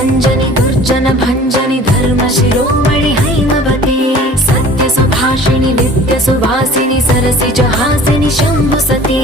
रञ्जनि दुर्जन भञ्जनि धर्म शिरोमणि हैमवती सत्य सुभाषिणि नित्य सुवासिनि सरसिज हासिनि शम्भु सती।